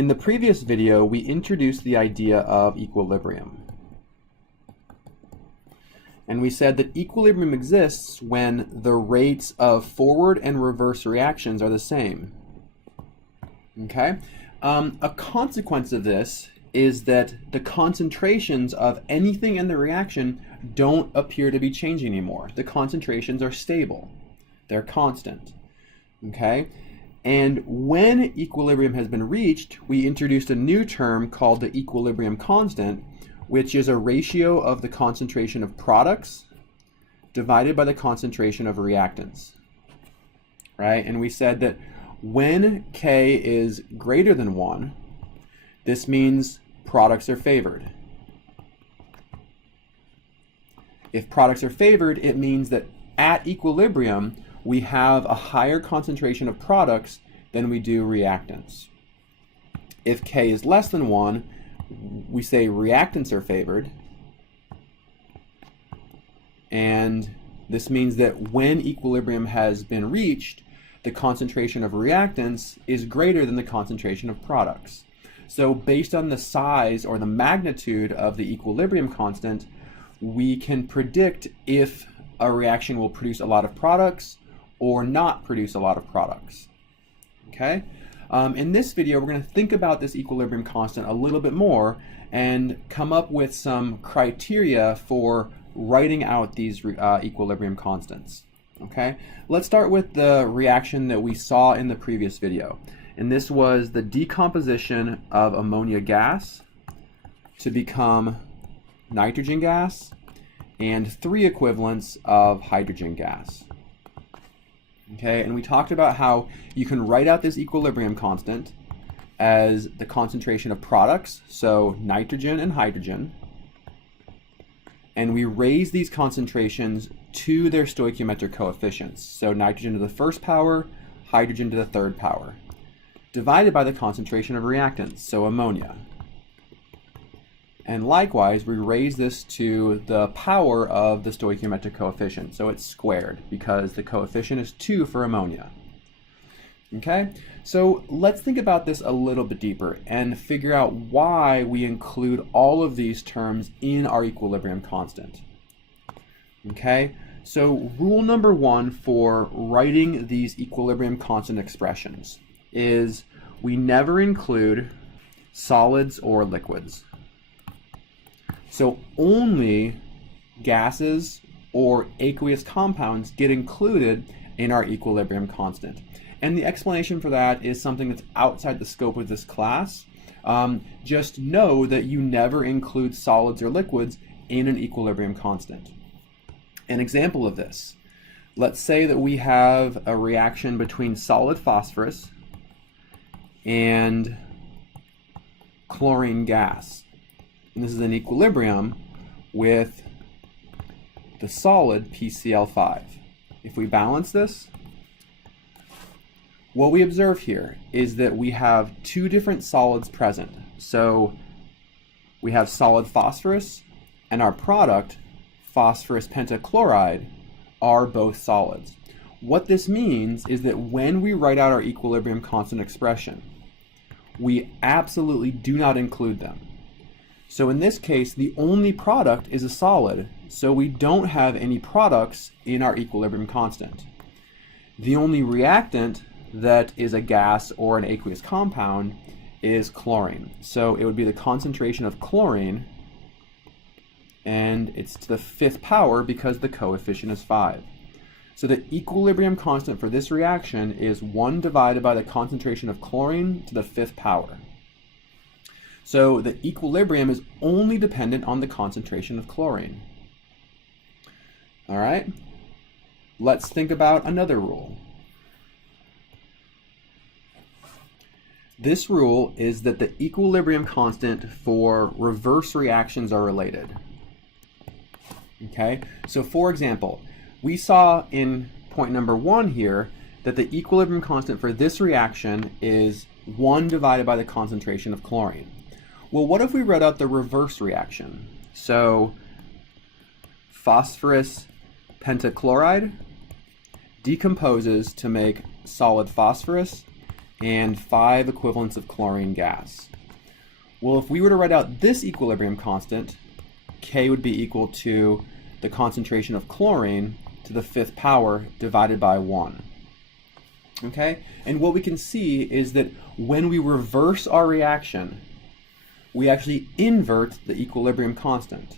In the previous video, we introduced the idea of equilibrium. And we said that equilibrium exists when the rates of forward and reverse reactions are the same. Okay? A consequence of this is that the concentrations of anything in the reaction don't appear to be changing anymore. The concentrations are stable. They're constant. Okay? And when equilibrium has been reached, we introduced a new term called the equilibrium constant, which is a ratio of the concentration of products divided by the concentration of reactants. Right? And we said that when K is greater than 1, this means products are favored. If products are favored, it means that at equilibrium, we have a higher concentration of products than we do reactants. If K is less than 1, we say reactants are favored. And this means that when equilibrium has been reached, the concentration of reactants is greater than the concentration of products. So based on the size or the magnitude of the equilibrium constant, we can predict if a reaction will produce a lot of products or not produce a lot of products. Okay? In this video, we're going to think about this equilibrium constant a little bit more and come up with some criteria for writing out these equilibrium constants. Okay? Let's start with the reaction that we saw in the previous video. And this was the decomposition of ammonia gas to become nitrogen gas and 3 equivalents of hydrogen gas. Okay, and we talked about how you can write out this equilibrium constant as the concentration of products, so nitrogen and hydrogen, and we raise these concentrations to their stoichiometric coefficients, so nitrogen to the first power, hydrogen to the third power, divided by the concentration of reactants, so ammonia. And likewise, we raise this to the power of the stoichiometric coefficient, so it's squared because the coefficient is 2 for ammonia. Okay, so let's think about this a little bit deeper and figure out why we include all of these terms in our equilibrium constant. Okay, so rule number 1 for writing these equilibrium constant expressions is we never include solids or liquids. So only gases or aqueous compounds get included in our equilibrium constant. And the explanation for that is something that's outside the scope of this class. Just know that you never include solids or liquids in an equilibrium constant. An example of this, let's say that we have a reaction between solid phosphorus and chlorine gas. And this is an equilibrium with the solid PCl5. If we balance this, what we observe here is that we have 2 different solids present. So we have solid phosphorus and our product, phosphorus pentachloride, are both solids. What this means is that when we write out our equilibrium constant expression, we absolutely do not include them. So in this case, the only product is a solid, so we don't have any products in our equilibrium constant. The only reactant that is a gas or an aqueous compound is chlorine. So it would be the concentration of chlorine, and it's to the 5th power because the coefficient is 5. So the equilibrium constant for this reaction is 1 divided by the concentration of chlorine to the 5th power. So the equilibrium is only dependent on the concentration of chlorine. All right, let's think about another rule. This rule is that the equilibrium constant for reverse reactions are related. Okay, so for example, we saw in point number 1 here that the equilibrium constant for this reaction is 1 divided by the concentration of chlorine. Well, what if we wrote out the reverse reaction? So phosphorus pentachloride decomposes to make solid phosphorus and 5 equivalents of chlorine gas. Well, if we were to write out this equilibrium constant, K would be equal to the concentration of chlorine to the 5th power divided by 1. Okay? And what we can see is that when we reverse our reaction, we actually invert the equilibrium constant.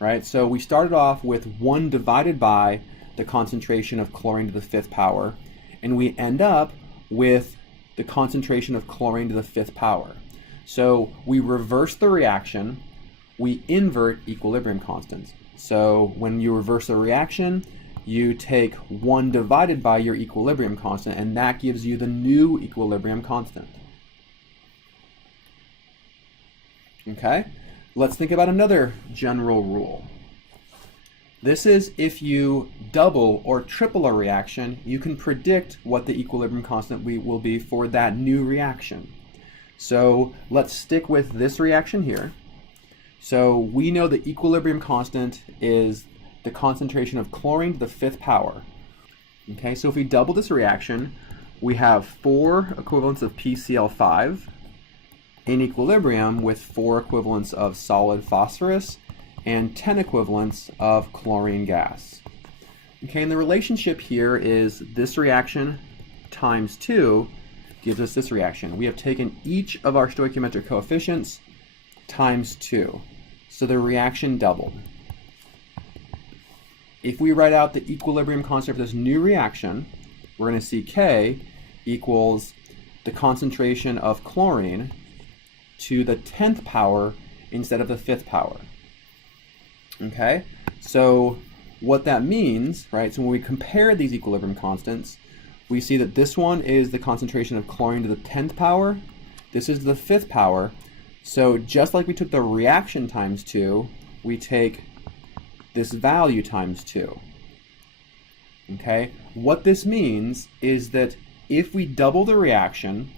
Right? So we started off with 1 divided by the concentration of chlorine to the 5th power, and we end up with the concentration of chlorine to the 5th power. So we reverse the reaction, we invert equilibrium constants. So when you reverse a reaction, you take 1 divided by your equilibrium constant, and that gives you the new equilibrium constant. Okay? Let's think about another general rule. This is if you double or triple a reaction, you can predict what the equilibrium constant will be for that new reaction. So let's stick with this reaction here. So we know the equilibrium constant is the concentration of chlorine to the 5th power. Okay, so if we double this reaction, we have 4 equivalents of PCl5 in equilibrium with 4 equivalents of solid phosphorus and 10 equivalents of chlorine gas. Okay, and the relationship here is this reaction times 2 gives us this reaction. We have taken each of our stoichiometric coefficients times 2. So the reaction doubled. If we write out the equilibrium constant for this new reaction, we're going to see K equals the concentration of chlorine to the 10th power instead of the 5th power. Okay, so what that means, right, so when we compare these equilibrium constants, we see that this one is the concentration of chlorine to the 10th power, this is the 5th power, so just like we took the reaction times 2, we take this value times 2. Okay, what this means is that if we double the reaction,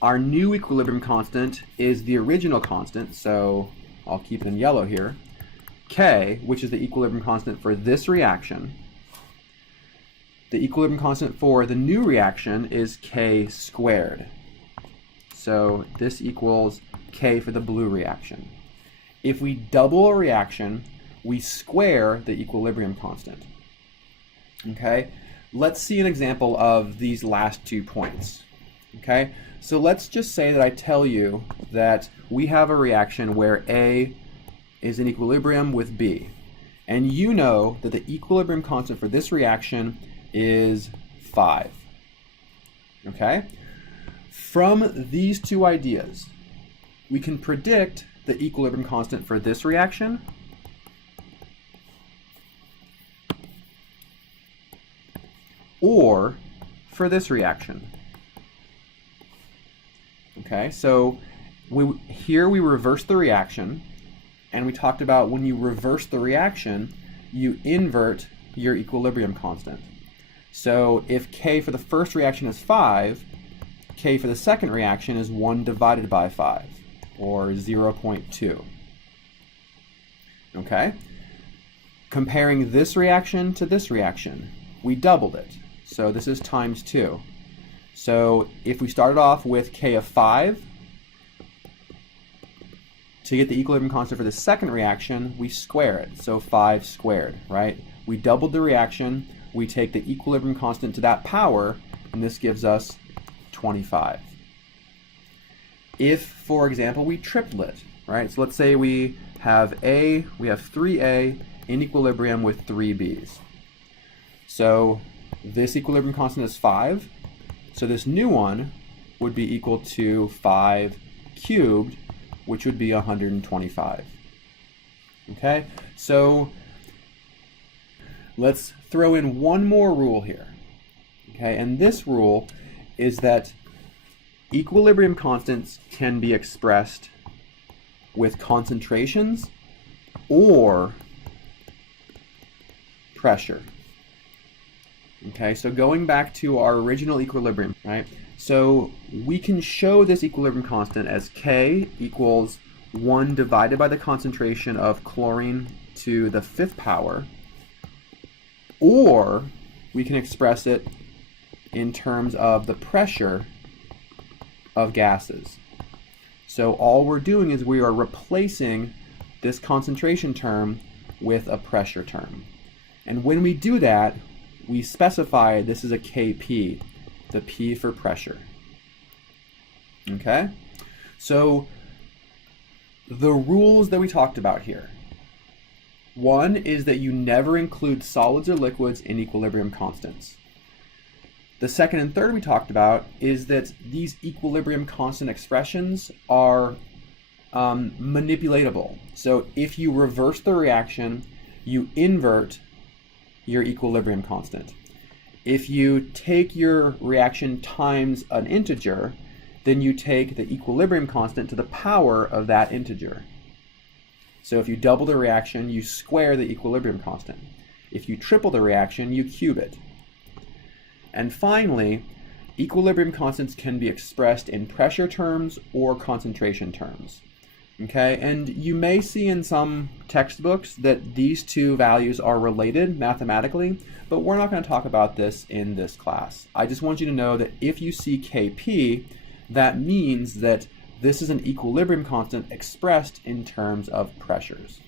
our new equilibrium constant is the original constant, so I'll keep it in yellow here, K, which is the equilibrium constant for this reaction. The equilibrium constant for the new reaction is K squared. So this equals K for the blue reaction. If we double a reaction, we square the equilibrium constant. Okay, let's see an example of these last 2 points. Okay, so let's just say that I tell you that we have a reaction where A is in equilibrium with B, and you know that the equilibrium constant for this reaction is 5. Okay, from these 2 ideas, we can predict the equilibrium constant for this reaction or for this reaction. Okay, so here we reverse the reaction, and we talked about when you reverse the reaction, you invert your equilibrium constant. So if K for the first reaction is 5, K for the second reaction is 1 divided by 5, or 0.2. Okay? Comparing this reaction to this reaction, we doubled it. So this is times 2. So if we started off with K of 5, to get the equilibrium constant for the second reaction, we square it. So 5 squared, right? We doubled the reaction, we take the equilibrium constant to that power, and this gives us 25. If, for example, we triplet, right? So let's say we have 3A in equilibrium with 3Bs. So this equilibrium constant is 5. So this new one would be equal to 5 cubed, which would be 125. Okay, so let's throw in one more rule here. Okay, and this rule is that equilibrium constants can be expressed with concentrations or pressure. Okay, so going back to our original equilibrium, right? So we can show this equilibrium constant as K equals 1 divided by the concentration of chlorine to the 5th power, or we can express it in terms of the pressure of gases. So all we're doing is we are replacing this concentration term with a pressure term. And when we do that, we specify this is a Kp, the P for pressure. Okay? So the rules that we talked about here. One is that you never include solids or liquids in equilibrium constants. The second and third we talked about is that these equilibrium constant expressions are manipulatable. So if you reverse the reaction, you invert your equilibrium constant. If you take your reaction times an integer, then you take the equilibrium constant to the power of that integer. So if you double the reaction, you square the equilibrium constant. If you triple the reaction, you cube it. And finally, equilibrium constants can be expressed in pressure terms or concentration terms. Okay, and you may see in some textbooks that these two values are related mathematically, but we're not going to talk about this in this class. I just want you to know that if you see Kp, that means that this is an equilibrium constant expressed in terms of pressures.